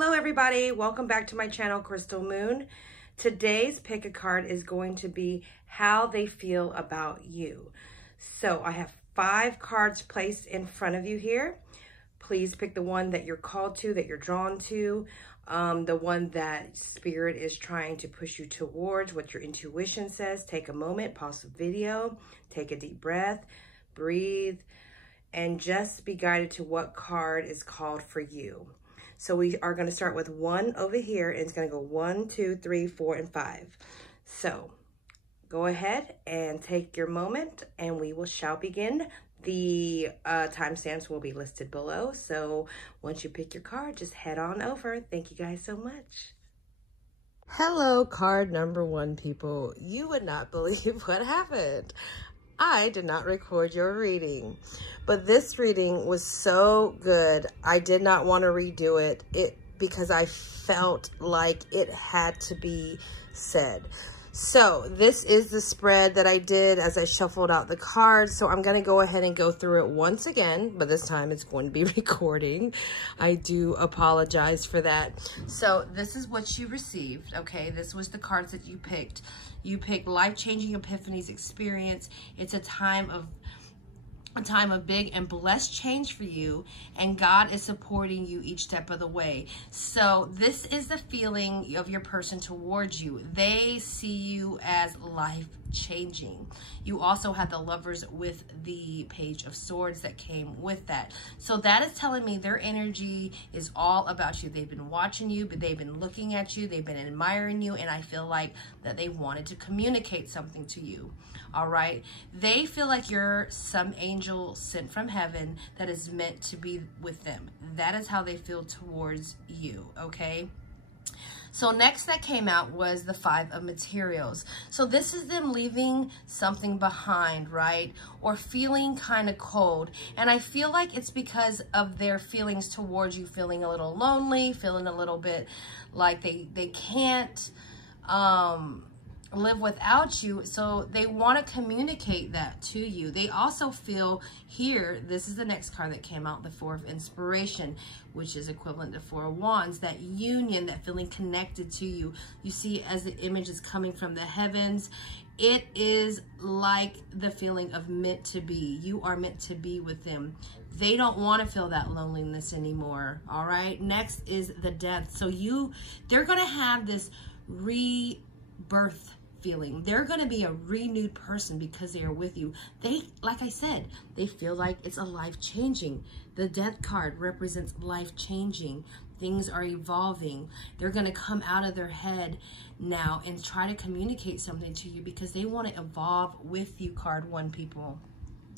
Hello everybody, welcome back to my channel, Crystal Moon. Today's pick a card is going to be how they feel about you. So I have 5 cards placed in front of you here. Please pick the one that you're called to, that you're drawn to, the one that spirit is trying to push you towards, what your intuition says. Take a moment, pause the video, take a deep breath, breathe, and just be guided to what card is called for you. So we are going to start with 1 over here, and it's going to go 1, 2, 3, 4, and 5. So go ahead and take your moment, and we shall begin. The timestamps will be listed below. So once you pick your card, just head on over. Thank you guys so much. Hello, card number 1, people. You would not believe what happened. I did not record your reading, but this reading was so good. I did not want to redo it because I felt like it had to be said. So this is the spread that I did as I shuffled out the cards. So I'm going to go ahead and go through it once again, but this time it's going to be recording. I do apologize for that. So this is what you received. Okay, this was the cards that you picked. You picked life-changing epiphanies experience. It's a time of big and blessed change for you, and God is supporting you each step of the way. So this is the feeling of your person towards you. They see you as life-changing. You also had the Lovers with the Page of Swords that came with that. So that is telling me their energy is all about you. They've been watching you, but they've been looking at you, they've been admiring you, and I feel like that they wanted to communicate something to you. All right, they feel like you're some angel sent from heaven that is meant to be with them. That is how they feel towards you, okay? So next that came out was the 5 of materials. So this is them leaving something behind, right? Or feeling kind of cold. And I feel like it's because of their feelings towards you, feeling a little lonely, feeling a little bit like they can't live without you. So they want to communicate that to you. They also feel here, this is the next card that came out, the 4 of inspiration, which is equivalent to 4 of wands, that union, that feeling connected to you. You see, as the image is coming from the heavens, it is like the feeling of meant to be. You are meant to be with them. They don't want to feel that loneliness anymore. All right, next is the death. So they're going to have this rebirth feeling. They're going to be a renewed person because they are with you. They, like I said, they feel like it's a life-changing. The death card represents life-changing. Things are evolving. They're going to come out of their head now and try to communicate something to you because they want to evolve with you, card 1, people.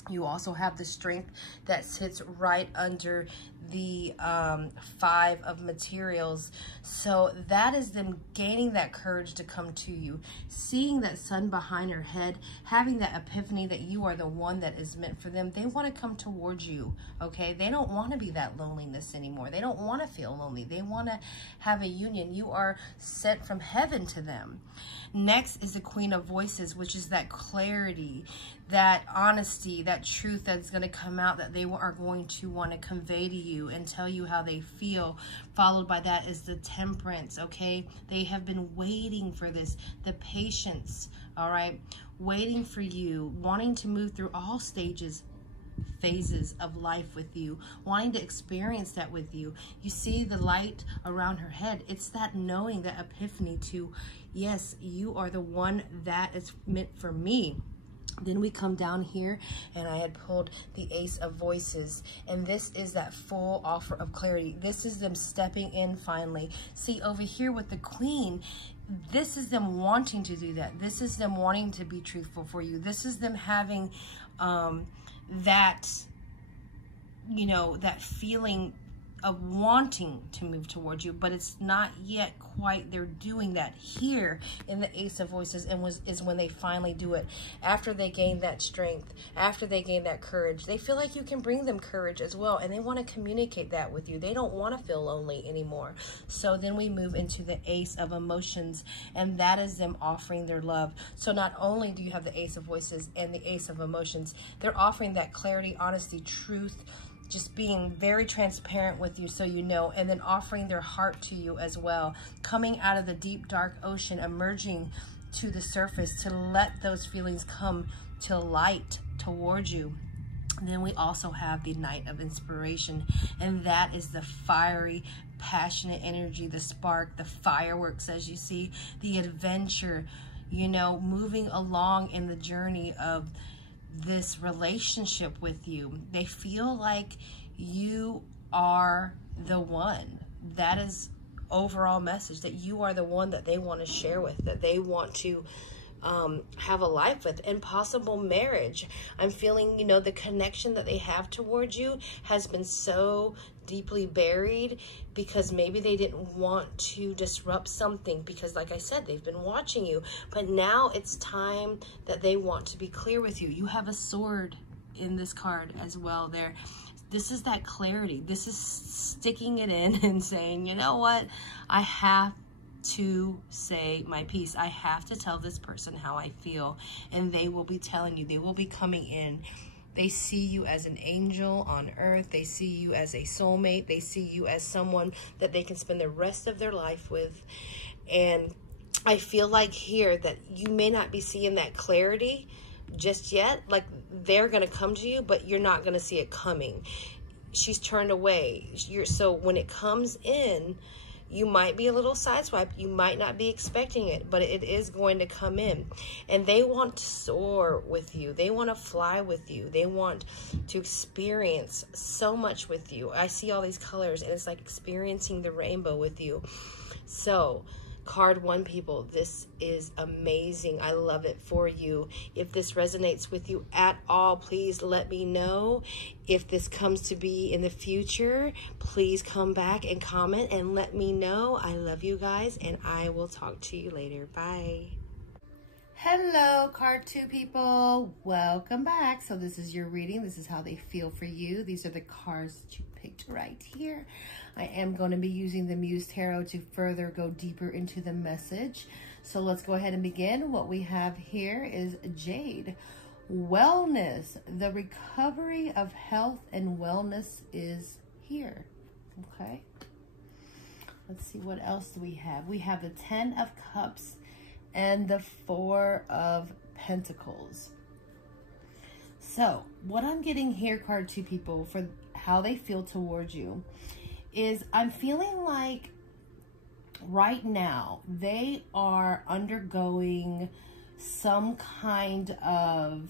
You also have the strength that sits right under the 5 of materials. So that is them gaining that courage to come to you, seeing that sun behind her head, having that epiphany that you are the one that is meant for them. They want to come towards you, okay? They don't want to be that loneliness anymore. They don't want to feel lonely. They want to have a union. You are sent from heaven to them. Next is the Queen of Voices, which is that clarity, that honesty, that truth that's going to come out that they are going to want to convey to you and tell you how they feel. Followed by that is the Temperance, okay? They have been waiting for this, the patience, all right? Waiting for you, wanting to move through all phases of life with you, wanting to experience that with you. You see the light around her head. It's that knowing, that epiphany to, yes, you are the one that is meant for me. Then we come down here, and I had pulled the Ace of Voices, and this is that full offer of clarity. This is them stepping in finally. See, over here with the Queen, this is them wanting to do that. This is them wanting to be truthful for you. This is them having that, you know, that feeling of wanting to move towards you, but it's not yet quite. They're doing that here in the Ace of Voices, and is when they finally do it. After they gain that strength, after they gain that courage, they feel like you can bring them courage as well, and they want to communicate that with you. They don't want to feel lonely anymore. So then we move into the Ace of Emotions, and that is them offering their love. So not only do you have the Ace of Voices and the Ace of Emotions, they're offering that clarity, honesty, truth, just being very transparent with you so you know, and then offering their heart to you as well, coming out of the deep, dark ocean, emerging to the surface to let those feelings come to light towards you. And then we also have the Knight of Inspiration, and that is the fiery, passionate energy, the spark, the fireworks, as you see, the adventure, you know, moving along in the journey of this relationship with you. They feel like you are the one. That is overall message, that you are the one that they want to share with, that they want to have a life with, and possible marriage. I'm feeling, you know, the connection that they have towards you has been so deeply buried because maybe they didn't want to disrupt something, because like I said, they've been watching you, but now it's time that they want to be clear with you. You have a sword in this card as well there. This is that clarity. This is sticking it in and saying, you know what, I have to say my piece. I have to tell this person how I feel, and they will be telling you. They will be coming in. They see you as an angel on earth. They see you as a soulmate. They see you as someone that they can spend the rest of their life with. And I feel like here that you may not be seeing that clarity just yet. Like, they're going to come to you, but you're not going to see it coming. She's turned away. So when it comes in, you might be a little sideswiped. You might not be expecting it, but it is going to come in. And they want to soar with you. They want to fly with you. They want to experience so much with you. I see all these colors, and it's like experiencing the rainbow with you. So, card 1, people, this is amazing. I love it for you. If this resonates with you at all, please let me know. If this comes to be in the future, please come back and comment and let me know. I love you guys, and I will talk to you later. Bye. Hello, card 2 people. Welcome back. So this is your reading. This is how they feel for you. These are the cards that you picked right here. I am going to be using the Muse Tarot to further go deeper into the message. So let's go ahead and begin. What we have here is Jade. Wellness. The recovery of health and wellness is here. Okay. Let's see, what else do we have? We have the 10 of Cups and the 4 of Pentacles. So what I'm getting here, card 2 people, for how they feel towards you is, I'm feeling like right now they are undergoing some kind of,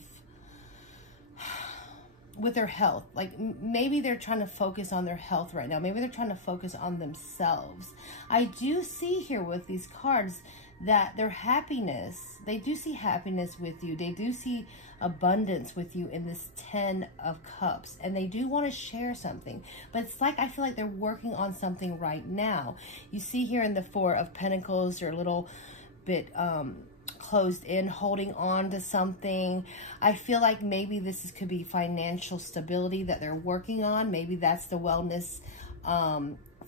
with their health, like maybe they're trying to focus on their health right now. Maybe they're trying to focus on themselves. I do see here with these cards that their happiness, they do see happiness with you. They do see abundance with you in this 10 of Cups, and they do want to share something, but it's like, I feel like they're working on something right now. You see here in the 4 of Pentacles, they're a little bit closed in, holding on to something. I feel like maybe this could be financial stability that they're working on. Maybe that's the wellness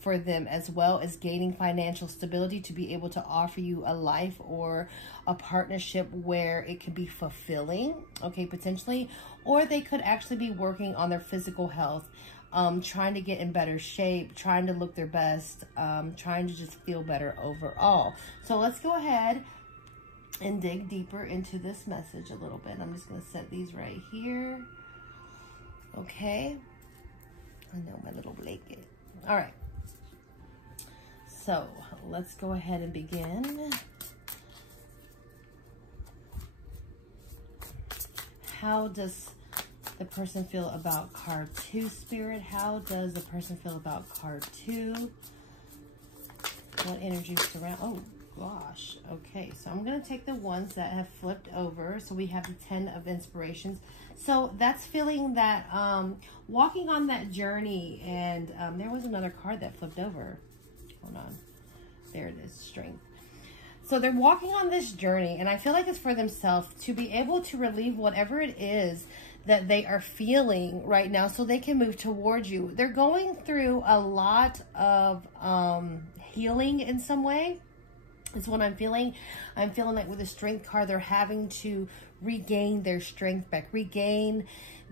for them, as well as gaining financial stability to be able to offer you a life or a partnership where it could be fulfilling, okay, potentially. Or they could actually be working on their physical health, trying to get in better shape, trying to look their best, trying to just feel better overall. So let's go ahead and dig deeper into this message a little bit. I'm just going to set these right here. Okay. I know, my little blanket. All right. So let's go ahead and begin. How does the person feel about card 2, Spirit? How does the person feel about card 2? What energy surround? Oh gosh. Okay, so I'm going to take the ones that have flipped over. So we have the 10 of Inspirations. So that's feeling that walking on that journey. And there was another card that flipped over. Hold on. There it is. Strength. So they're walking on this journey, and I feel like it's for themselves to be able to relieve whatever it is that they are feeling right now so they can move towards you. They're going through a lot of healing in some way. Is what I'm feeling. I'm feeling like with the Strength card, they're having to regain their strength back, regain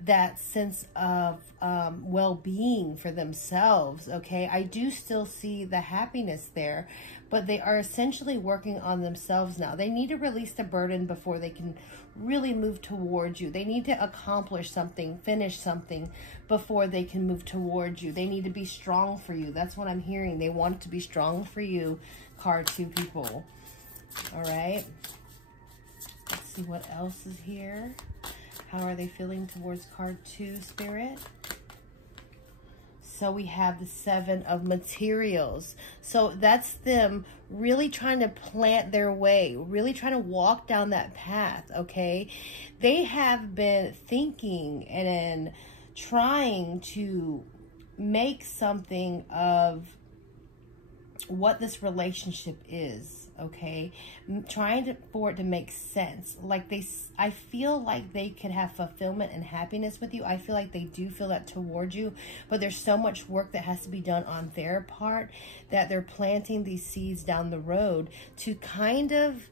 that sense of well-being for themselves, okay? I do still see the happiness there, but they are essentially working on themselves now. They need to release the burden before they can really move towards you. They need to accomplish something, finish something before they can move towards you. They need to be strong for you. That's what I'm hearing. They want to be strong for you, card 2 people. All right. Let's see what else is here. How are they feeling towards card 2, Spirit? So we have the 7 of materials. So that's them really trying to plant their way, really trying to walk down that path, okay? They have been thinking and trying to make something of what this relationship is, okay? Trying for it to make sense. Like I feel like they could have fulfillment and happiness with you. I feel like they do feel that towards you, but there's so much work that has to be done on their part that they're planting these seeds down the road to kind of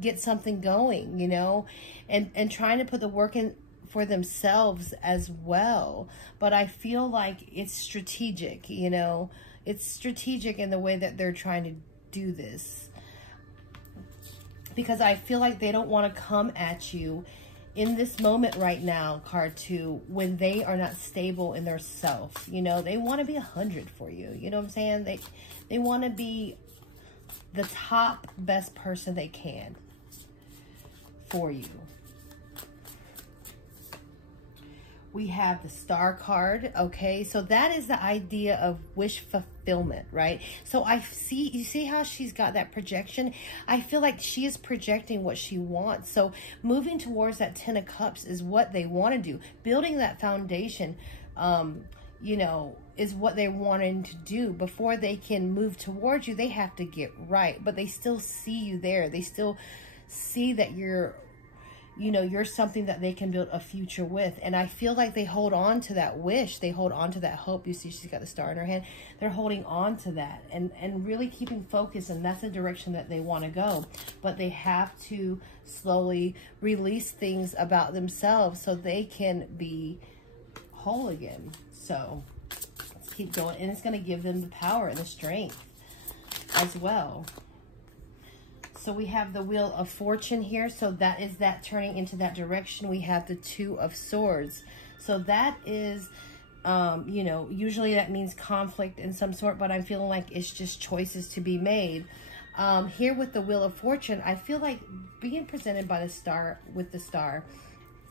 get something going, you know, and trying to put the work in for themselves as well. But I feel like it's strategic, you know, it's strategic in the way that they're trying to do this, because I feel like they don't want to come at you in this moment right now, card 2, when they are not stable in their self. You know, they want to be 100 for you. You know what I'm saying? They want to be the top best person they can for you. We have the Star card, okay? So that is the idea of wish fulfillment, right? So you see how she's got that projection? I feel like she is projecting what she wants. So moving towards that 10 of Cups is what they want to do. Building that foundation, you know, is what they're wanting to do. Before they can move towards you, they have to get right. But they still see you there. They still see that you're something that they can build a future with. And I feel like they hold on to that wish. They hold on to that hope. You see, she's got the star in her hand. They're holding on to that and really keeping focus. And that's the direction that they want to go. But they have to slowly release things about themselves so they can be whole again. So let's keep going. And it's going to give them the power and the strength as well. So we have the Wheel of Fortune here. So that is that turning into that direction. We have the 2 of Swords. So that is, you know, usually that means conflict in some sort, but I'm feeling like it's just choices to be made. Here with the Wheel of Fortune, I feel like being presented by the star, with the star,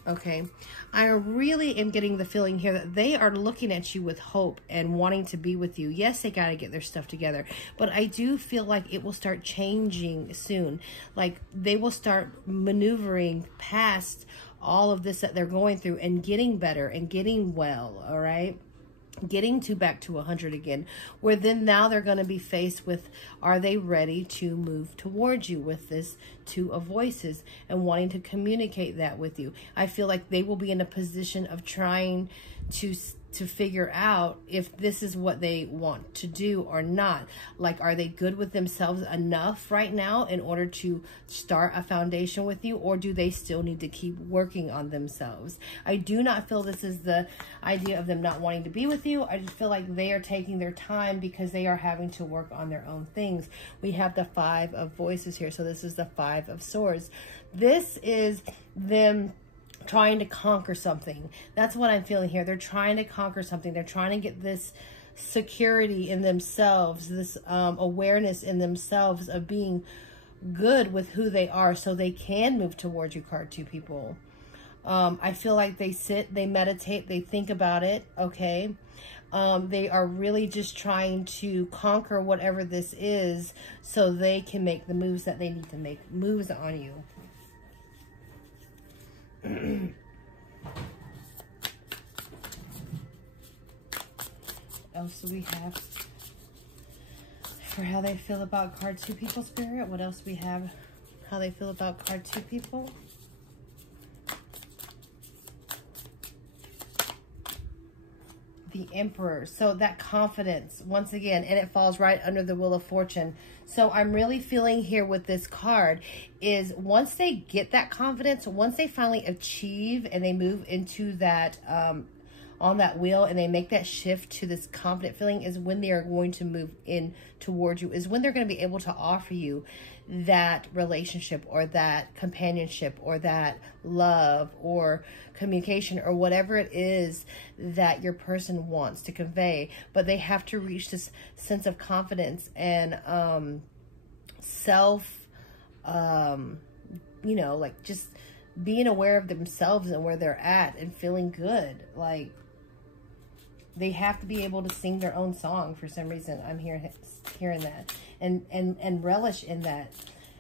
okay, I really am getting the feeling here that they are looking at you with hope and wanting to be with you. Yes, they got to get their stuff together, but I do feel like it will start changing soon. Like they will start maneuvering past all of this that they're going through and getting better and getting well, all right? Getting back to 100 again, where then now they're going to be faced with, are they ready to move towards you with this 2 of Voices and wanting to communicate that with you. I feel like they will be in a position of trying to figure out if this is what they want to do or not. Like, are they good with themselves enough right now in order to start a foundation with you, or do they still need to keep working on themselves? I do not feel this is the idea of them not wanting to be with you. I just feel like they are taking their time because they are having to work on their own things. We have the 5 of Voices here. So this is the 5 of Swords. This is them trying to conquer something. That's what I'm feeling here. They're trying to conquer something. They're trying to get this security in themselves, this awareness in themselves of being good with who they are so they can move towards you, card 2 people. I feel like they sit, they meditate, they think about it, okay? They are really just trying to conquer whatever this is so they can make the moves that they need to make, moves on you. What else do we have for how they feel about card 2 people, Spirit? What else do we have? How they feel about card 2 people? The Emperor. So that confidence, once again, and it falls right under the Wheel of Fortune. So I'm really feeling here with this card is once they get that confidence, once they finally achieve and they move into that, on that wheel, and they make that shift to this confident feeling, is when they are going to move in towards you, is when they're going to be able to offer you that relationship or that companionship or that love or communication or whatever it is that your person wants to convey. But they have to reach this sense of confidence and self, you know, like just being aware of themselves and where they're at and feeling good. Like, they have to be able to sing their own song for some reason. I'm hearing that and relish in that.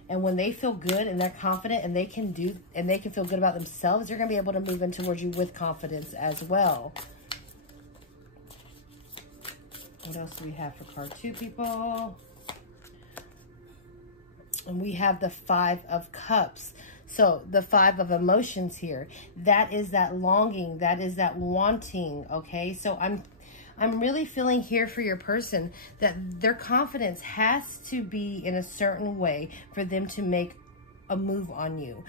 And when they feel good and they're confident and they can feel good about themselves, they're going to be able to move in towards you with confidence as well. What else do we have for card 2, people? And we have the 5 of Cups. So the 5 of emotions here, that is that longing, that is that wanting, okay? So I'm really feeling here for your person that their confidence has to be in a certain way for them to make a move on you.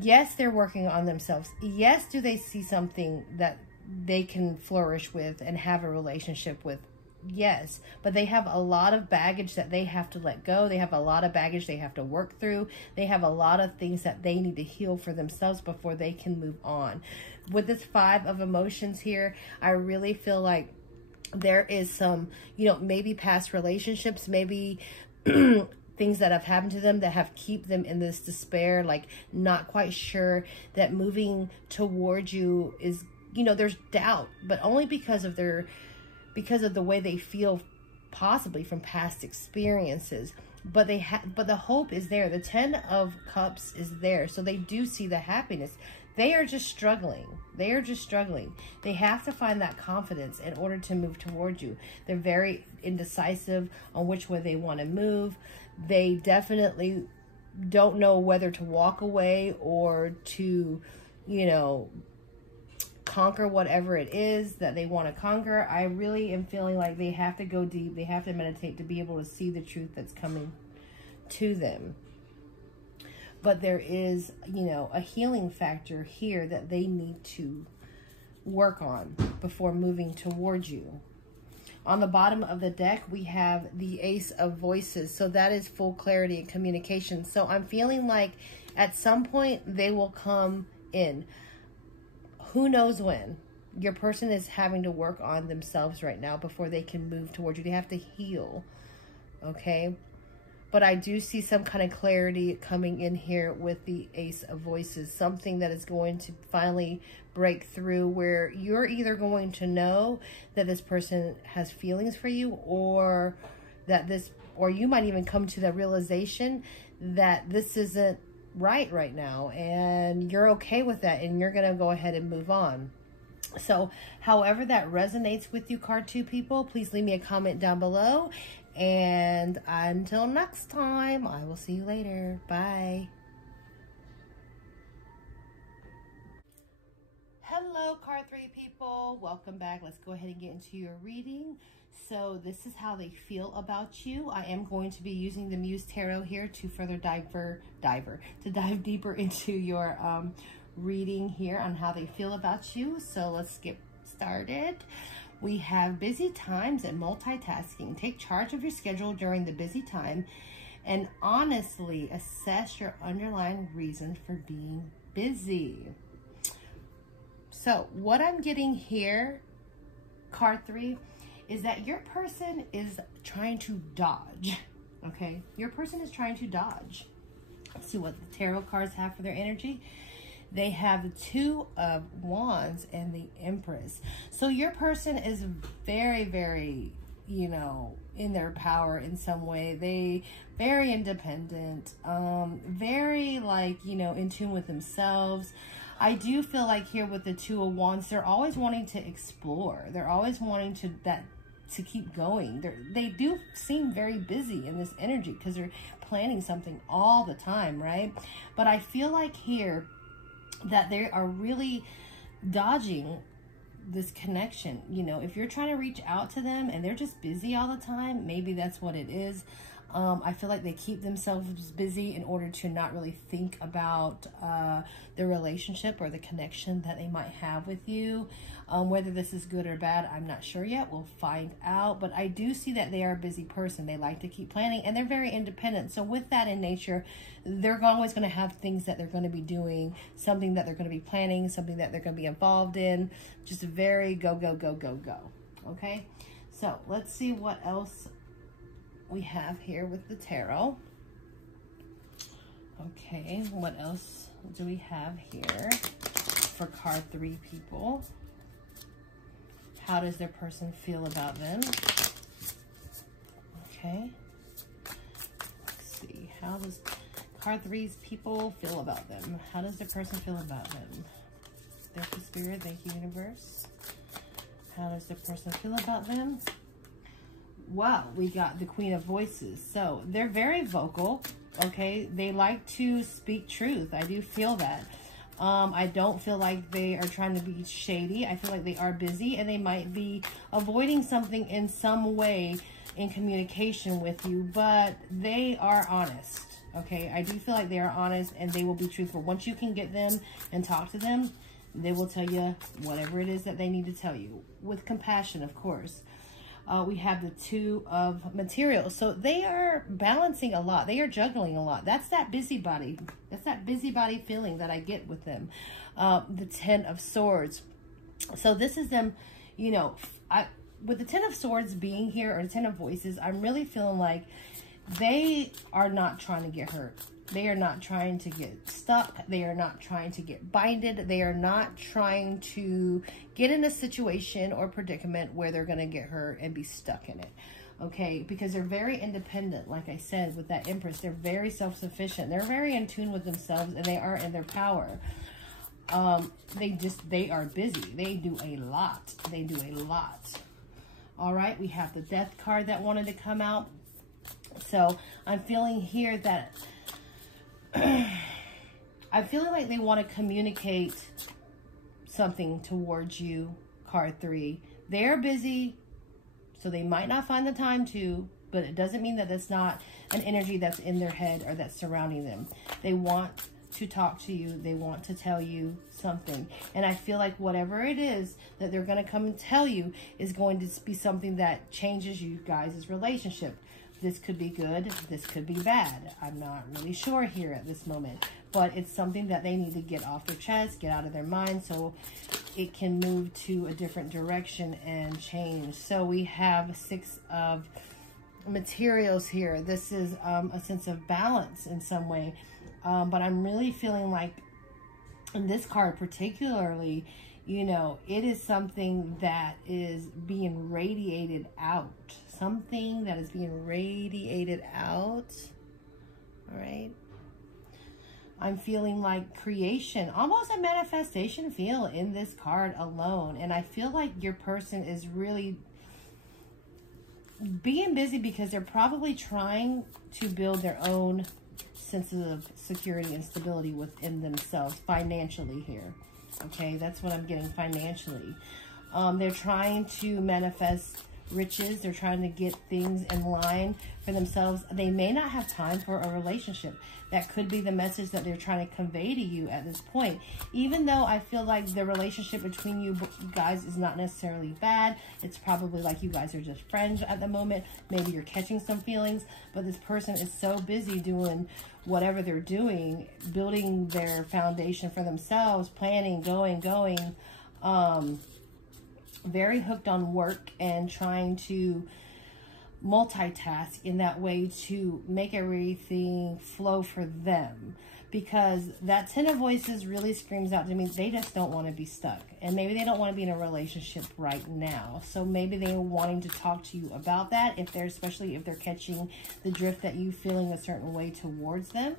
Yes, they're working on themselves. Yes, do they see something that they can flourish with and have a relationship with? Yes, but they have a lot of baggage that they have to let go. They have a lot of baggage they have to work through. They have a lot of things that they need to heal for themselves before they can move on. With this 5 of emotions here, I really feel like there is some, you know, maybe past relationships, maybe things that have happened to them that have keep them in this despair, like not quite sure that moving towards you is, you know, there's doubt, but only because of the way they feel, possibly from past experiences. But but the hope is there. The 10 of Cups is there. So they do see the happiness. They are just struggling. They are just struggling. They have to find that confidence in order to move towards you. They're very indecisive on which way they want to move. They definitely don't know whether to walk away or to, you know, conquer whatever it is that they want to conquer. I really am feeling like they have to go deep. They have to meditate to be able to see the truth that's coming to them. But there is, you know, a healing factor here that they need to work on before moving towards you. On the bottom of the deck, we have the Ace of Voices. So that is full clarity and communication. So I'm feeling like at some point they will come in. Who knows when? Your person is having to work on themselves right now before they can move towards you. They have to heal, okay? But I do see some kind of clarity coming in here with the Ace of Voices. Something that is going to finally break through where you're either going to know that this person has feelings for you, or that or you might even come to the realization that this isn't right now, and you're okay with that, and you're going to go ahead and move on. So however that resonates with you, card 2 people, please leave me a comment down below. And until next time, I will see you later. Bye. Hello, card 3 people. Welcome back. Let's go ahead and get into your reading. So this is how they feel about you. I am going to be using the Muse Tarot here to further dive deeper into your reading here on how they feel about you. So let's get started. We have busy times and multitasking. Take charge of your schedule during the busy time and honestly assess your underlying reason for being busy. So what I'm getting here, card 3, is that your person is trying to dodge, okay? Your person is trying to dodge. Let's see what the tarot cards have for their energy. They have the 2 of Wands and the Empress. So your person is very, very, you know, in their power in some way. They very independent, very like, you know, in tune with themselves. I do feel like here with the 2 of Wands, they're always wanting to explore. They're always wanting to keep going. They do seem very busy in this energy because they're planning something all the time, right? But I feel like here that they are really dodging this connection. You know, if you're trying to reach out to them and they're just busy all the time, maybe that's what it is. I feel like they keep themselves busy in order to not really think about the relationship or the connection that they might have with you. Whether this is good or bad, I'm not sure yet. We'll find out. But I do see that they are a busy person. They like to keep planning, and they're very independent. So with that in nature, they're always going to have things that they're going to be doing, something that they're going to be planning, something that they're going to be involved in. Just very go, go, go, go, go. Okay? So let's see what else we have here with the tarot. Okay, what else do we have here for card 3 people? How does their person feel about them? Okay. Let's see. How does card 3's people feel about them? How does their person feel about them? Thank you, Spirit. Thank you, Universe. How does the person feel about them? Wow, we got the Queen of Voices. So they're very vocal, okay? They like to speak truth. I do feel that. I don't feel like they are trying to be shady. I feel like they are busy and they might be avoiding something in some way in communication with you, but they are honest, okay? I do feel like they are honest and they will be truthful. Once you can get them and talk to them, they will tell you whatever it is that they need to tell you, with compassion, of course. We have the 2 of materials. So they are balancing a lot. They are juggling a lot. That's that busybody. That's that busybody feeling that I get with them. The 10 of Swords. So this is them, you know, with the 10 of Swords being here, or the 10 of Voices, I'm really feeling like they are not trying to get hurt. They are not trying to get stuck. They are not trying to get binded. They are not trying to get in a situation or predicament where they're going to get hurt and be stuck in it. Okay, because they're very independent. Like I said, with that Empress, they're very self-sufficient. They're very in tune with themselves, and they are in their power. They are busy. They do a lot. They do a lot. All right, we have the Death card that wanted to come out. So I'm feeling here that I'm feeling like they want to communicate something towards you, card 3. They're busy, so they might not find the time to, but it doesn't mean that that's not an energy that's in their head or that's surrounding them. They want to talk to you. They want to tell you something. And I feel like whatever it is that they're going to come and tell you is going to be something that changes you guys' relationship. This could be good. This could be bad. I'm not really sure here at this moment. But it's something that they need to get off their chest, get out of their mind, so it can move to a different direction and change. So we have 6 of materials here. This is a sense of balance in some way. But I'm really feeling like in this card particularly, you know, it is something that is being radiated out. Something that is being radiated out. All right. I'm feeling like creation, almost a manifestation feel in this card alone. And I feel like your person is really being busy because they're probably trying to build their own sense of security and stability within themselves financially here. Okay, that's what I'm getting financially. They're trying to manifest riches. They're trying to get things in line for themselves. They may not have time for a relationship. That could be the message that they're trying to convey to you at this point. Even though I feel like the relationship between you guys is not necessarily bad. It's probably like you guys are just friends at the moment. Maybe you're catching some feelings, but this person is so busy doing whatever they're doing, building their foundation for themselves, planning, going, very hooked on work and trying to multitask in that way to make everything flow for them. Because that 10 of Voices really screams out to me, they just don't want to be stuck. And maybe they don't want to be in a relationship right now. So maybe they're wanting to talk to you about that, especially if they're catching the drift that you feeling a certain way towards them.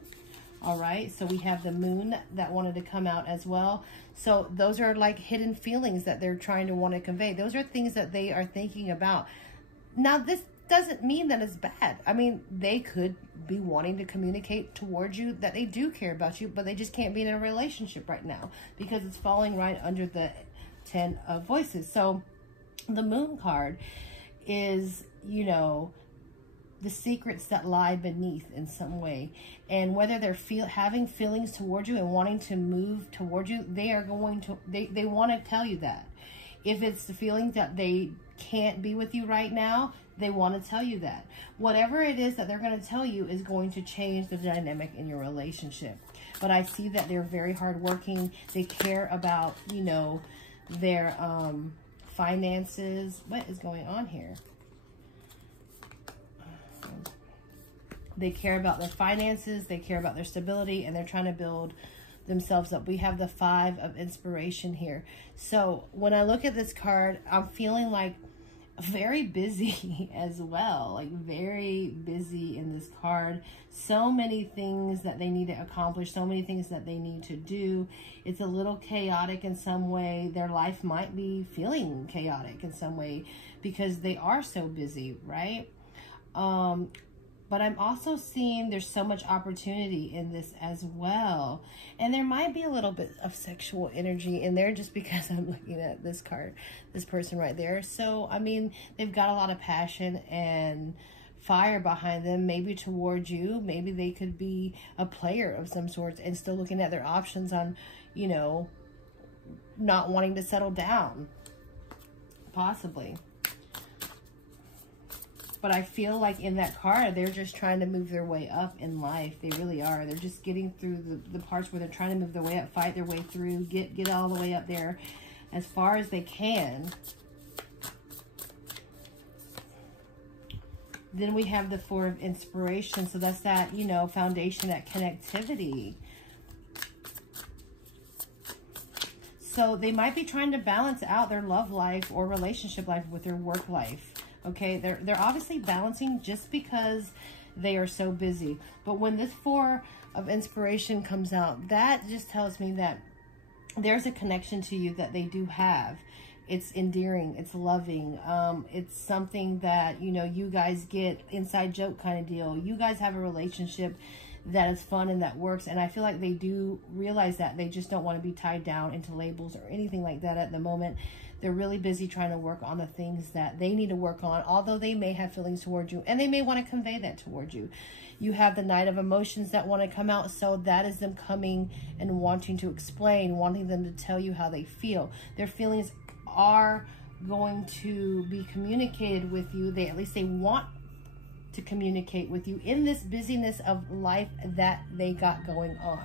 All right, so we have the Moon that wanted to come out as well. So those are like hidden feelings that they're trying to want to convey. Those are things that they are thinking about. Now, this doesn't mean that it's bad. I mean, they could be wanting to communicate towards you that they do care about you, but they just can't be in a relationship right now because it's falling right under the 10 of voices. So the Moon card is, you know, the secrets that lie beneath in some way. And whether they're having feelings towards you and wanting to move towards you, they are going to, they want to tell you that. If it's the feeling that they can't be with you right now, they want to tell you that. Whatever it is that they're going to tell you is going to change the dynamic in your relationship. But I see that they're very hardworking. They care about, you know, their finances. What is going on here? They care about their finances. They care about their stability, and they're trying to build themselves up. We have the 5 of inspiration here. So when I look at this card, I'm feeling like very busy as well, like very busy in this card. So many things that they need to accomplish, so many things that they need to do. It's a little chaotic in some way. Their life might be feeling chaotic in some way because they are so busy, right? But I'm also seeing there's so much opportunity in this as well. And there might be a little bit of sexual energy in there just because I'm looking at this card, this person right there. So, I mean, they've got a lot of passion and fire behind them, maybe towards you. Maybe they could be a player of some sort and still looking at their options on, you know, not wanting to settle down, possibly. But I feel like in that card, they're just trying to move their way up in life. They really are. They're just getting through the parts where they're trying to move their way up, fight their way through, get all the way up there as far as they can. Then we have the 4 of inspiration. So that's that, you know, foundation, that connectivity. So they might be trying to balance out their love life or relationship life with their work life. Okay, they're obviously balancing just because they are so busy. But when this 4 of inspiration comes out, that just tells me that there's a connection to you that they do have. It's endearing, it's loving, it's something that, you know, you guys get inside joke kind of deal. You guys have a relationship that is fun and that works, and I feel like they do realize that. They just don't want to be tied down into labels or anything like that at the moment. They're really busy trying to work on the things that they need to work on, although they may have feelings towards you, and they may want to convey that towards you. You have the Knight of Emotions that want to come out, so that is them coming and wanting to explain, wanting them to tell you how they feel. Their feelings are going to be communicated with you. At least they want to communicate with you in this busyness of life that they got going on.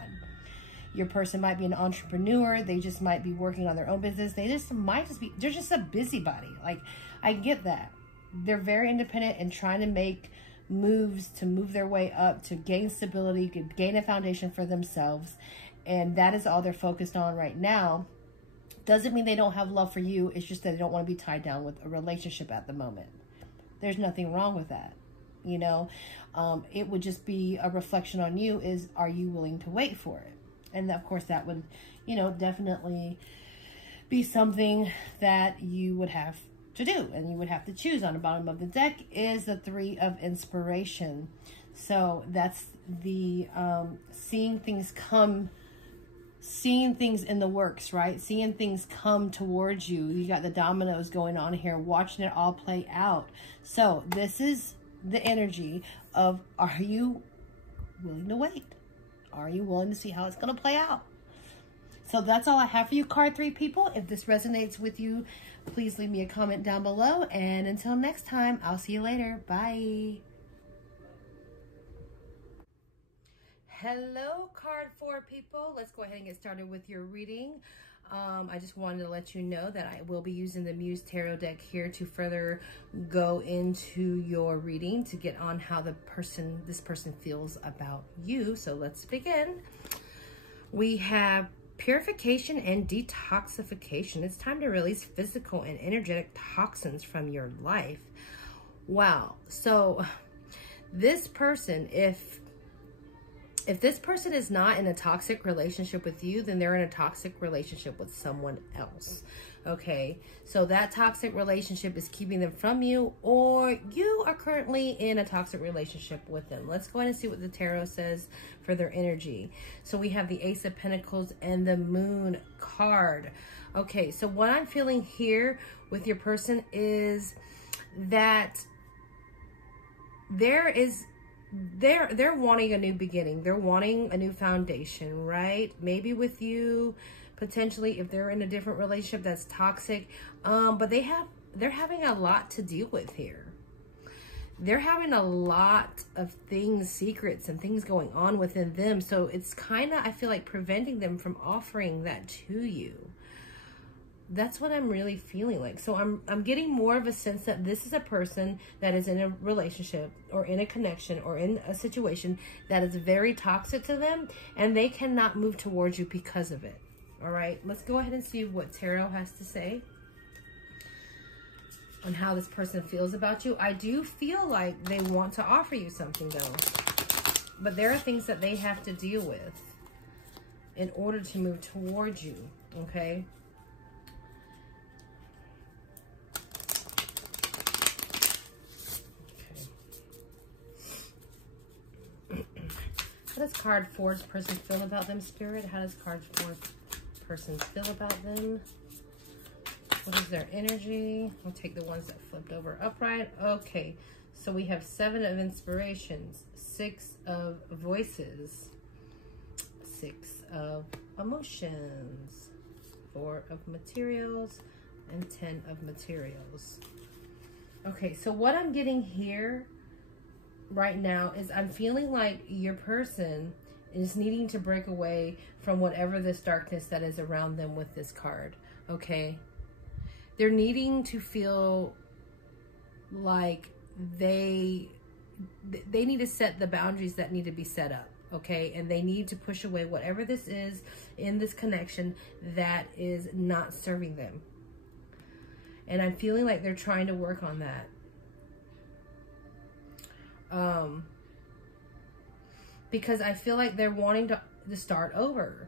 Your person might be an entrepreneur. They just might be working on their own business. They just might just be, they're just a busybody. Like, I get that. They're very independent and trying to make moves to move their way up, to gain stability, to gain a foundation for themselves. And that is all they're focused on right now. Doesn't mean they don't have love for you. It's just that they don't want to be tied down with a relationship at the moment. There's nothing wrong with that. You know, it would just be a reflection on you is, are you willing to wait for it? And of course that would, you know, definitely be something that you would have to do and you would have to choose. On the bottom of the deck is the 3 of inspiration. So that's the seeing things in the works, right? Seeing things come towards you. You got the dominoes going on here, watching it all play out. So this is the energy of, are you willing to wait? Are you willing to see how it's going to play out? So that's all I have for you, card 3 people. If this resonates with you, please leave me a comment down below. And until next time, I'll see you later. Bye. Hello, card 4 people. Let's go ahead and get started with your reading. I just wanted to let you know that I will be using the Muse Tarot deck here to further go into your reading to get on how this person feels about you. So let's begin. We have purification and detoxification. It's time to release physical and energetic toxins from your life. Wow. So this person, if if this person is not in a toxic relationship with you, then they're in a toxic relationship with someone else. Okay, so that toxic relationship is keeping them from you, or you are currently in a toxic relationship with them. Let's go ahead and see what the tarot says for their energy. So we have the Ace of Pentacles and the Moon card. Okay, so what I'm feeling here with your person is that they're wanting a new beginning. They're wanting a new foundation, right? Maybe with you, potentially, if they're in a different relationship that's toxic. But they're having a lot to deal with here. They're having a lot of things, secrets and things going on within them. So it's kind of, I feel like, preventing them from offering that to you. That's what I'm really feeling like. So I'm getting more of a sense that this is a person that is in a relationship or in a connection or in a situation that is very toxic to them, and they cannot move towards you because of it. All right, let's go ahead and see what tarot has to say on how this person feels about you. I do feel like they want to offer you something though, but there are things that they have to deal with in order to move towards you, okay? How does card 4's person feel about them, Spirit? How does card 4's person feel about them? What is their energy? We'll take the ones that flipped over upright. Okay, so we have 7 of inspirations, 6 of voices, 6 of emotions, 4 of materials, and 10 of materials. Okay, so what I'm getting here right now is I'm feeling like your person is needing to break away from whatever this darkness that is around them with this card, okay? They're needing to feel like they need to set the boundaries that need to be set up, okay? And they need to push away whatever this is in this connection that is not serving them. And I'm feeling like they're trying to work on that. Because I feel like they're wanting to start over.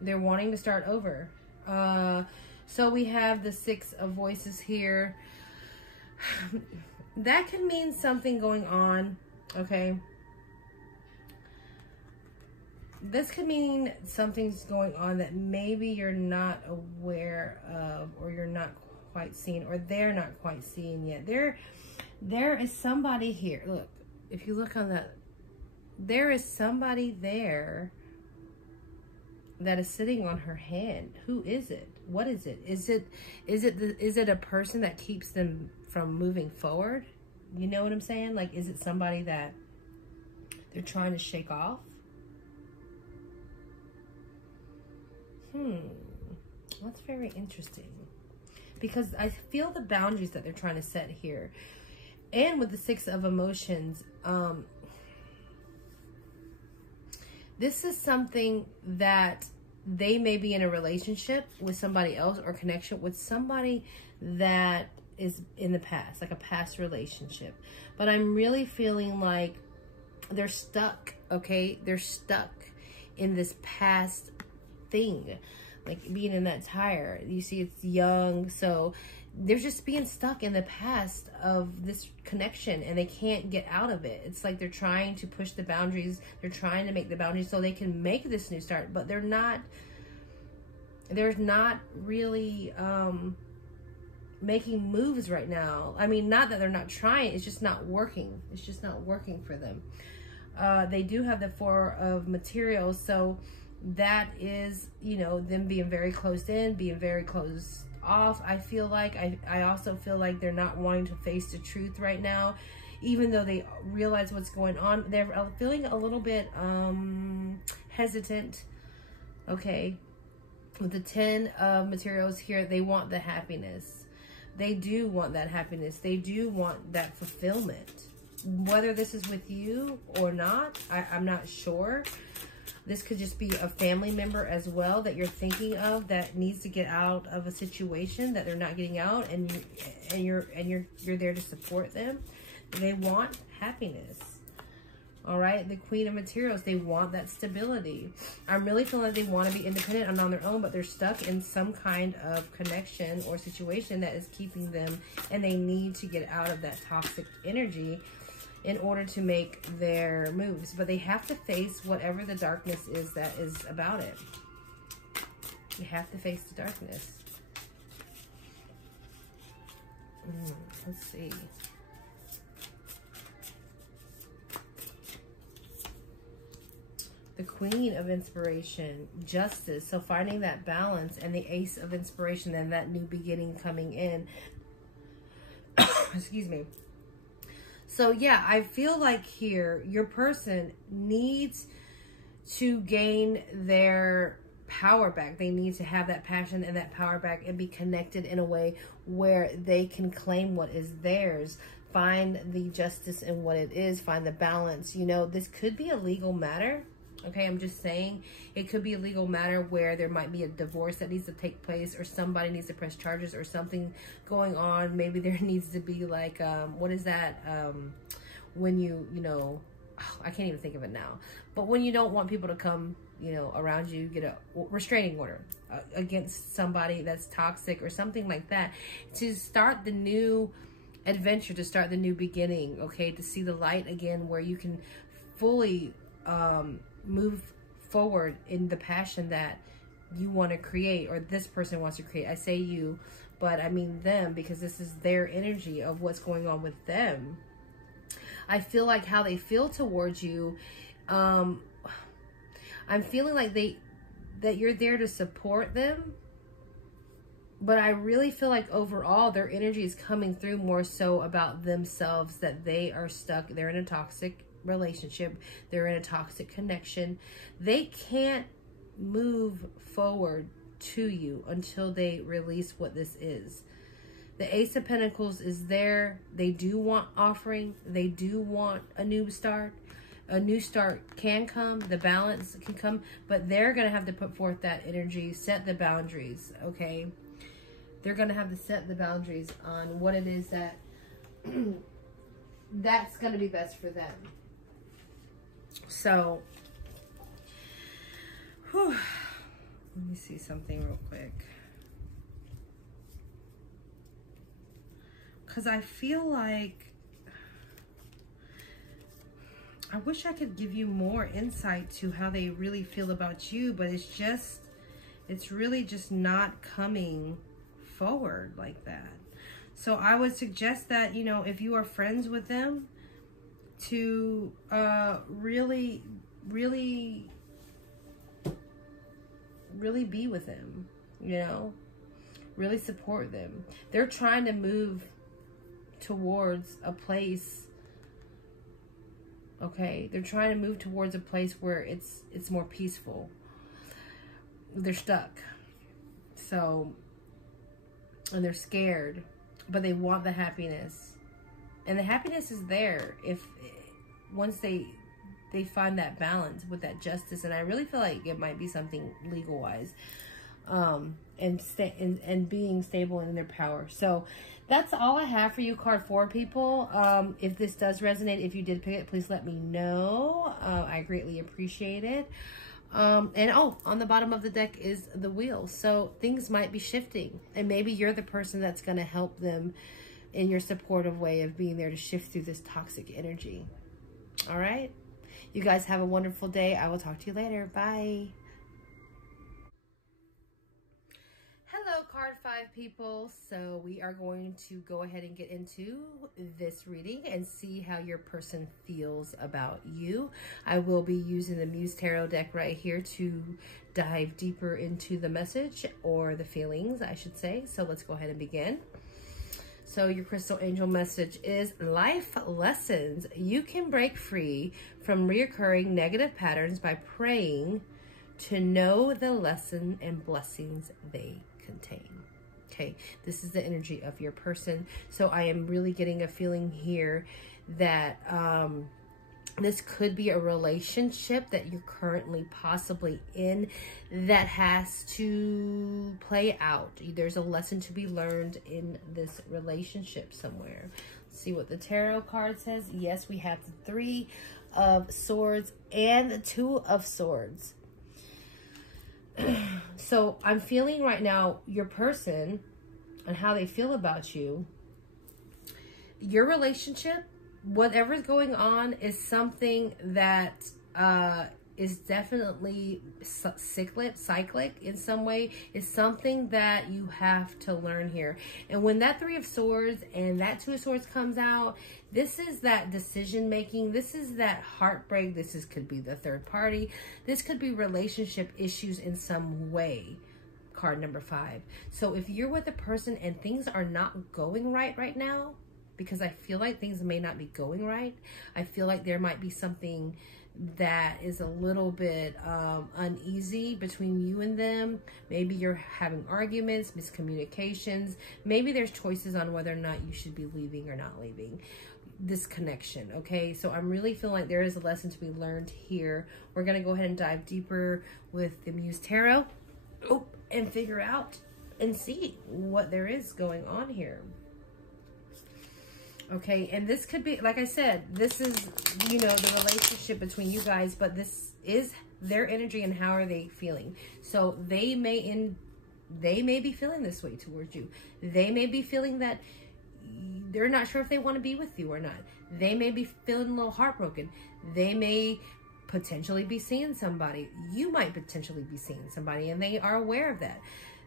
They're wanting to start over. So we have the 6 of voices here. That could mean something going on, okay? This could mean something's going on that maybe you're not aware of, or you're not quite seeing, or they're not quite seeing yet. There is somebody here. Look, if you look on that, there is somebody there that is sitting on her hand. Who is it? What is it? Is it a person that keeps them from moving forward? You know what I'm saying? Like, is it somebody that they're trying to shake off? That's very interesting. Because I feel the boundaries that they're trying to set here. And with the 6 of emotions, this is something that they may be in a relationship with somebody else, or connection with somebody that is in the past, like a past relationship. But I'm really feeling like they're stuck, okay? They're stuck in this past thing, like being in that tire. You see it's young, so they're just being stuck in the past of this connection, and they can't get out of it. It's like they're trying to push the boundaries. They're trying to make the boundaries so they can make this new start, but they're not really making moves right now. I mean, not that they're not trying, it's just not working. It's just not working for them. They do have the 4 of materials, so that is, you know, them being very closed in, being very closed off. I feel like I also feel like they're not wanting to face the truth right now, even though they realize what's going on. They're feeling a little bit hesitant, okay? With the 10 of materials here, they want the happiness. They do want that happiness. They do want that fulfillment. Whether this is with you or not, I'm not sure. This could just be a family member as well that you're thinking of that needs to get out of a situation that they're not getting out, and you're there to support them. They want happiness. All right, the Queen of Materials, they want that stability. I'm really feeling like they want to be independent and on their own, but they're stuck in some kind of connection or situation that is keeping them, and they need to get out of that toxic energy in order to make their moves. But they have to face whatever the darkness is that is about it. You have to face the darkness. Let's see. The Queen of Inspiration, Justice. So finding that balance, and the Ace of Inspiration, and that new beginning coming in. Excuse me. So yeah, I feel like here, your person needs to gain their power back. They need to have that passion and that power back and be connected in a way where they can claim what is theirs. Find the justice in what it is. Find the balance. You know, this could be a legal matter. Okay, I'm just saying it could be a legal matter where there might be a divorce that needs to take place, or somebody needs to press charges, or something going on. Maybe there needs to be like, what is that? When you know, I can't even think of it now. But when you don't want people to come, you know, around you, get a restraining order against somebody that's toxic or something like that, to start the new adventure, to start the new beginning. Okay, to see the light again, where you can fully move forward in the passion that you want to create, or this person wants to create. I say you, but I mean them, because this is their energy of what's going on with them. I feel like how they feel towards you, I'm feeling like that you're there to support them, but I really feel like overall their energy is coming through more so about themselves, that they are stuck, they're in a toxic relationship, they're in a toxic connection. They can't move forward to you until they release what this is. The Ace of Pentacles is there. They do want offering. They do want a new start. A new start can come. The balance can come. But they're going to have to put forth that energy, set the boundaries, okay? They're going to have to set the boundaries on what it is that that's going to be best for them. So, whew, let me see something real quick. Because I feel like I wish I could give you more insight to how they really feel about you, but it's really just not coming forward like that. So I would suggest that, you know, if you are friends with them, to really be with them, you know, really support them. They're trying to move towards a place, okay? They're trying to move towards a place where it's more peaceful. They're stuck. So, and they're scared, but they want the happiness. And the happiness is there if once they find that balance with that justice. And I really feel like it might be something legal wise, and being stable in their power. So that's all I have for you, card 4 people. If this does resonate, if you did pick it, please let me know. I greatly appreciate it. And oh, on the bottom of the deck is the wheel. So things might be shifting, and maybe you're the person that's going to help them in your supportive way of being there to shift through this toxic energy. All right. You guys have a wonderful day. I will talk to you later. Bye. Hello, card 5 people. So we are going to go ahead and get into this reading and see how your person feels about you. I will be using the Muse Tarot deck right here to dive deeper into the message, or the feelings, I should say. So let's go ahead and begin. So your crystal angel message is life lessons. You can break free from reoccurring negative patterns by praying to know the lesson and blessings they contain. Okay, this is the energy of your person. So I am really getting a feeling here that this could be a relationship that you're currently possibly in that has to play out. There's a lesson to be learned in this relationship somewhere. Let's see what the tarot card says. Yes, we have the 3 of Swords and the Two of Swords. So I'm feeling right now your person and how they feel about you. Your relationship, whatever's going on, is something that is definitely cyclic in some way. It's something that you have to learn here. And when that Three of Swords and that Two of Swords comes out, this is that decision making. This is that heartbreak. Could be the third party. This could be relationship issues in some way. Card number 5. So if you're with a person and things are not going right now, because I feel like things may not be going right. I feel like there might be something that is a little bit uneasy between you and them. Maybe you're having arguments, miscommunications. Maybe there's choices on whether or not you should be leaving or not leaving this connection, okay? So I'm really feeling like there is a lesson to be learned here. We're going to go ahead and dive deeper with the Muse Tarot and figure out and see what there is going on here. Okay, and this could be, like I said, this is, you know, the relationship between you guys, but this is their energy and how are they feeling. So they may be feeling this way towards you. They may be feeling that they're not sure if they want to be with you or not. They may be feeling a little heartbroken. They may potentially be seeing somebody. You might potentially be seeing somebody, and they are aware of that.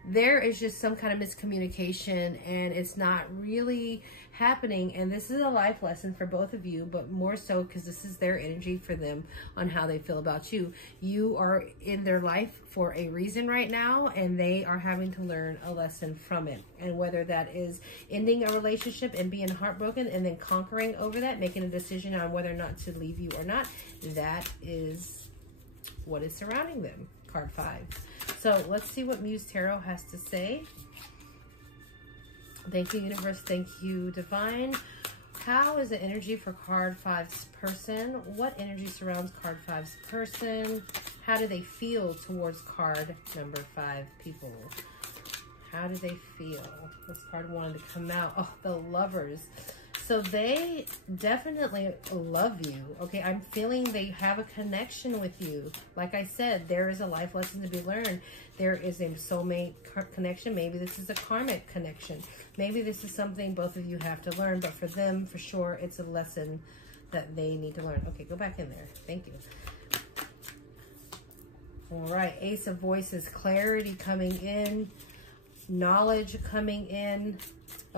There is just some kind of miscommunication and it's not really happening. And this is a life lesson for both of you, but more so because this is their energy for them on how they feel about you. You are in their life for a reason right now, and they are having to learn a lesson from it. And whether that is ending a relationship and being heartbroken and then conquering over that, making a decision on whether or not to leave you or not, that is what is surrounding them. Card 5. So let's see what Muse Tarot has to say. Thank you, universe. Thank you, divine. How is the energy for card 5's person? What energy surrounds card 5's person? How do they feel towards card number 5 people? How do they feel? This card wanted to come out. Oh, the Lovers. So they definitely love you. Okay, I'm feeling they have a connection with you. Like I said, there is a life lesson to be learned. There is a soulmate connection. Maybe this is a karmic connection. Maybe this is something both of you have to learn. But for them, for sure, it's a lesson that they need to learn. Okay, go back in there. Thank you. All right, Ace of Voices, clarity coming in, knowledge coming in.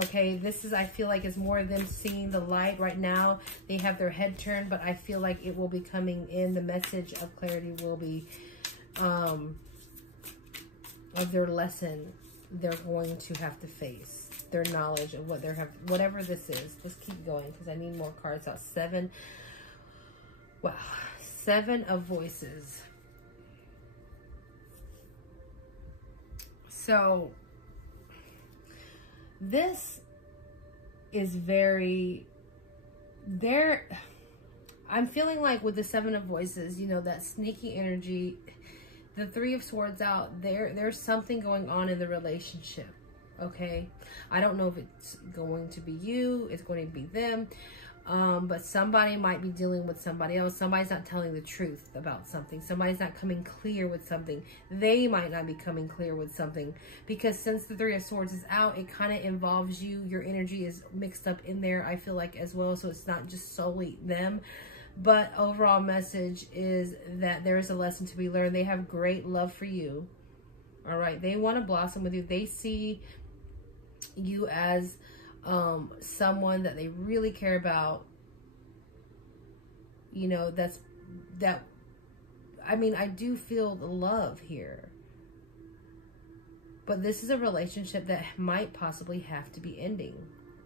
Okay, this is, I feel like it's more of them seeing the light right now. They have their head turned, but I feel like it will be coming in. The message of clarity will be of their lesson they're going to have to face. Their knowledge of what they're whatever this is. Let's keep going because I need more cards out. 7. Wow. 7 of Voices. So this is very there. I'm feeling like with the 7 of Voices, you know, that sneaky energy, the 3 of Swords out there, there's something going on in the relationship. Okay, I don't know if it's going to be you, it's going to be them, but somebody might be dealing with somebody else. Somebody's not telling the truth about something. Somebody's not coming clear with something. They might not be coming clear with something, because since the 3 of Swords is out, it kind of involves you. Your energy is mixed up in there, I feel like, as well. So it's not just solely them. But overall message is that there is a lesson to be learned. They have great love for you. All right. They want to blossom with you. They see you as someone that they really care about. You know, I mean, I do feel the love here. But this is a relationship that might possibly have to be ending.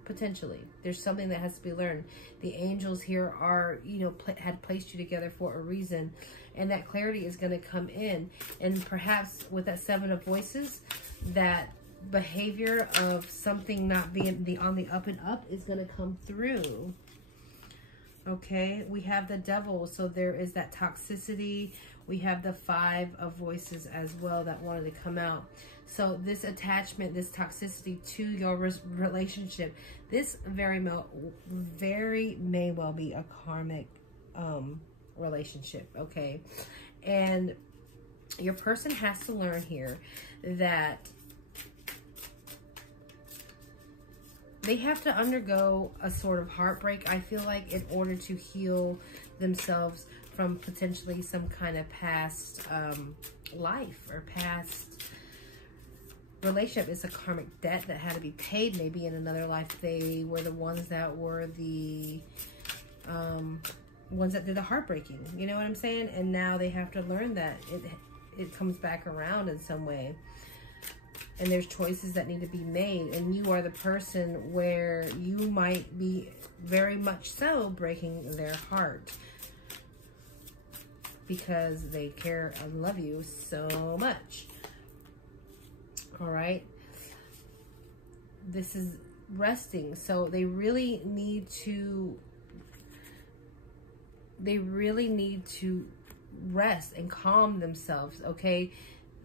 Potentially. There's something that has to be learned. The angels here are, you know, had placed you together for a reason. And that clarity is going to come in. And perhaps with that 7 of Voices, that behavior of something not being on the up and up is going to come through. Okay, we have the Devil, so there is that toxicity. We have the 5 of Voices as well that wanted to come out. So this attachment, this toxicity to your relationship, this very may well be a karmic relationship, okay? And your person has to learn here that they have to undergo a sort of heartbreak, I feel like, in order to heal themselves from potentially some kind of past life or past relationship. It's a karmic debt that had to be paid. Maybe in another life they were the ones that were the ones that did the heartbreaking. You know what I'm saying? And now they have to learn that it comes back around in some way. And there's choices that need to be made. And you are the person where you might be very much so breaking their heart, because they care and love you so much. All right. This is resting. So they really need to rest and calm themselves. Okay.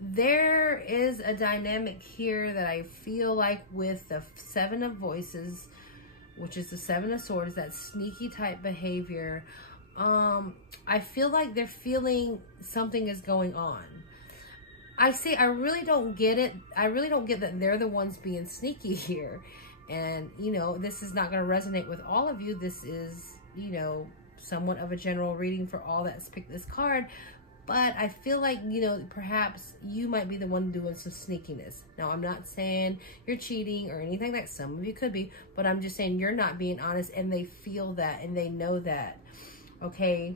There is a dynamic here that I feel like with the Seven of Voices, which is the Seven of Swords, that sneaky type behavior. I feel like they're feeling something is going on. I really don't get it. I really don't get that they're the ones being sneaky here. And, you know, this is not going to resonate with all of you. This is, you know, somewhat of a general reading for all that's picked this card. But I feel like, you know, perhaps you might be the one doing some sneakiness. Now, I'm not saying you're cheating or anything like some of you could be, but I'm just saying you're not being honest, and they feel that and they know that. Okay.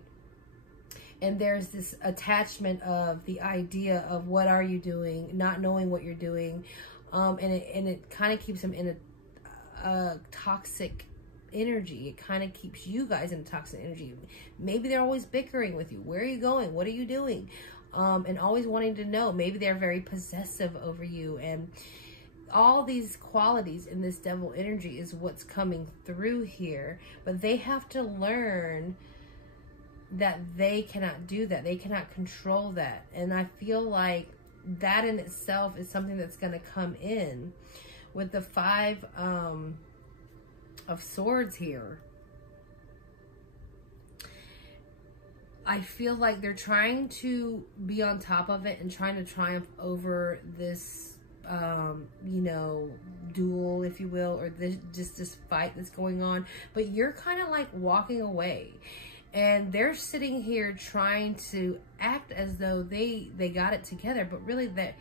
And there's this attachment of the idea of what are you doing, not knowing what you're doing. And it kind of keeps them in a toxic energy. It kind of keeps you guys in a toxic energy. Maybe they're always bickering with you. Where are you going? What are you doing? And always wanting to know. Maybe they're very possessive over you. And all these qualities in this devil energy is what's coming through here. But they have to learn that they cannot do that. They cannot control that. And I feel like that in itself is something that's going to come in with the Five of Swords here. I feel like they're trying to be on top of it and trying to triumph over this, you know, duel, if you will, or this fight that's going on. But you're kind of like walking away. And they're sitting here trying to act as though they got it together, but really that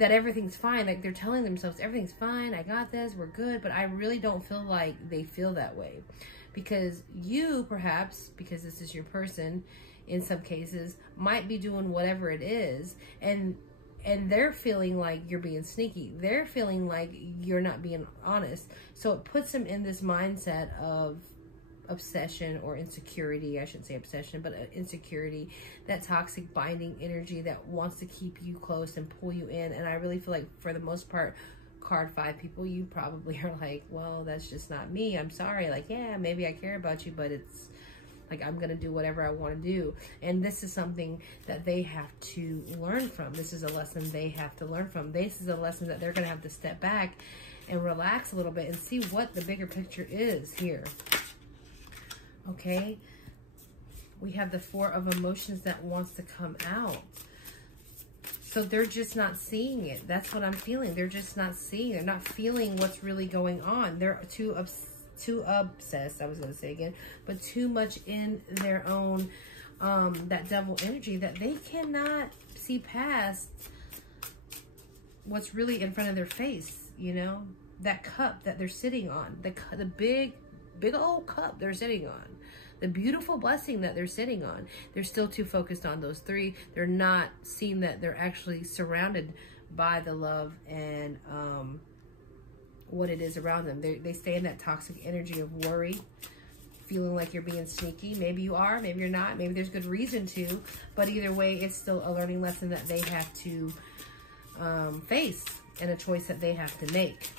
everything's fine. Like they're telling themselves everything's fine, I got this, we're good. But I really don't feel like they feel that way, because you perhaps, because this is your person in some cases, might be doing whatever it is, and they're feeling like you're being sneaky. They're feeling like you're not being honest. So it puts them in this mindset of obsession or insecurity. I shouldn't say obsession, but insecurity, that toxic binding energy that wants to keep you close and pull you in. And I really feel like for the most part, card 5 people, you probably are like, well, that's just not me. I'm sorry. Like, yeah, maybe I care about you, but it's like, I'm going to do whatever I want to do. And this is something that they have to learn from. This is a lesson they have to learn from. This is a lesson that they're going to have to step back and relax a little bit and see what the bigger picture is here. Okay, we have the Four of Emotions that wants to come out. So they're just not seeing it. That's what I'm feeling. They're just not seeing. They're not feeling what's really going on. They're too obsessed, I was going to say again, but too much in their own, that devil energy, that they cannot see past what's really in front of their face, you know? That cup that they're sitting on, the big old cup they're sitting on, the beautiful blessing that they're sitting on. They're still too focused on those 3. They're not seeing that they're actually surrounded by the love and what it is around them. They stay in that toxic energy of worry, feeling like you're being sneaky. Maybe you are, maybe you're not, maybe there's good reason to, but either way, it's still a learning lesson that they have to face and a choice that they have to make.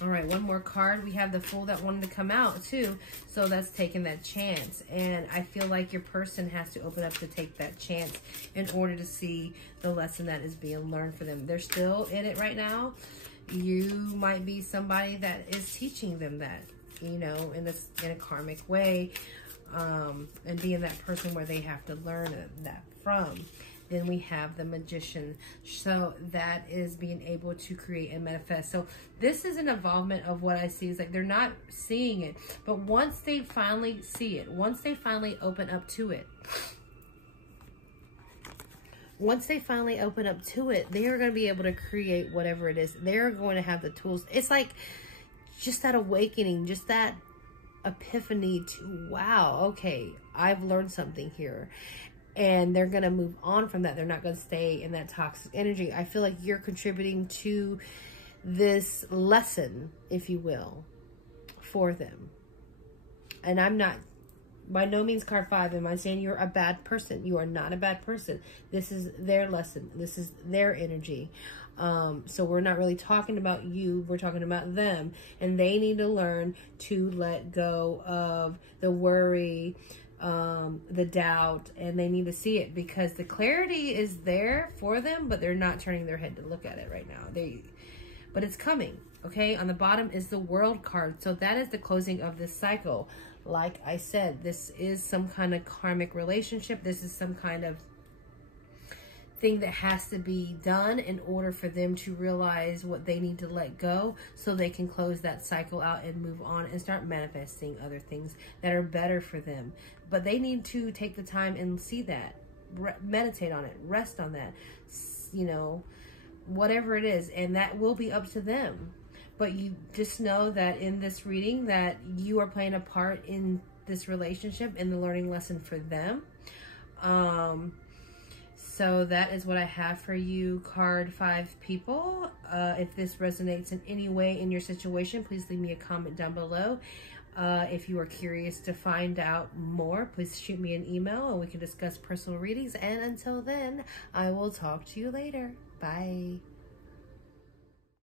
All right, one more card. We have the Fool that wanted to come out too. So that's taking that chance. And I feel like your person has to open up to take that chance in order to see the lesson that is being learned for them. They're still in it right now. You might be somebody that is teaching them that, you know, in a karmic way. and being that person where they have to learn that from. Then we have the Magician. So that is being able to create and manifest. So this is an involvement of what I see is like they're not seeing it. But once they finally see it, once they finally open up to it, they are going to be able to create whatever it is. They're going to have the tools. It's like just that awakening, just that epiphany to, wow, okay, I've learned something here. And they're going to move on from that. They're not going to stay in that toxic energy. I feel like you're contributing to this lesson, if you will, for them. And I'm not, by no means card 5, am I saying you're a bad person. You are not a bad person. This is their lesson. This is their energy. So we're not really talking about you. We're talking about them. And they need to learn to let go of the worry, the doubt, and they need to see it because the clarity is there for them, but they're not turning their head to look at it right now. But it's coming. Okay, on the bottom is the World card. So that is the closing of this cycle. Like I said, this is some kind of karmic relationship. This is some kind of thing that has to be done in order for them to realize what they need to let go so they can close that cycle out and move on and start manifesting other things that are better for them. But they need to take the time and see that, meditate on it, rest on that, you know, whatever it is, and that will be up to them. But you just know that in this reading that you are playing a part in this relationship and the learning lesson for them. So that is what I have for you, card 5 people. If this resonates in any way in your situation, please leave me a comment down below. If you are curious to find out more, please shoot me an email and we can discuss personal readings. And until then, I will talk to you later. Bye.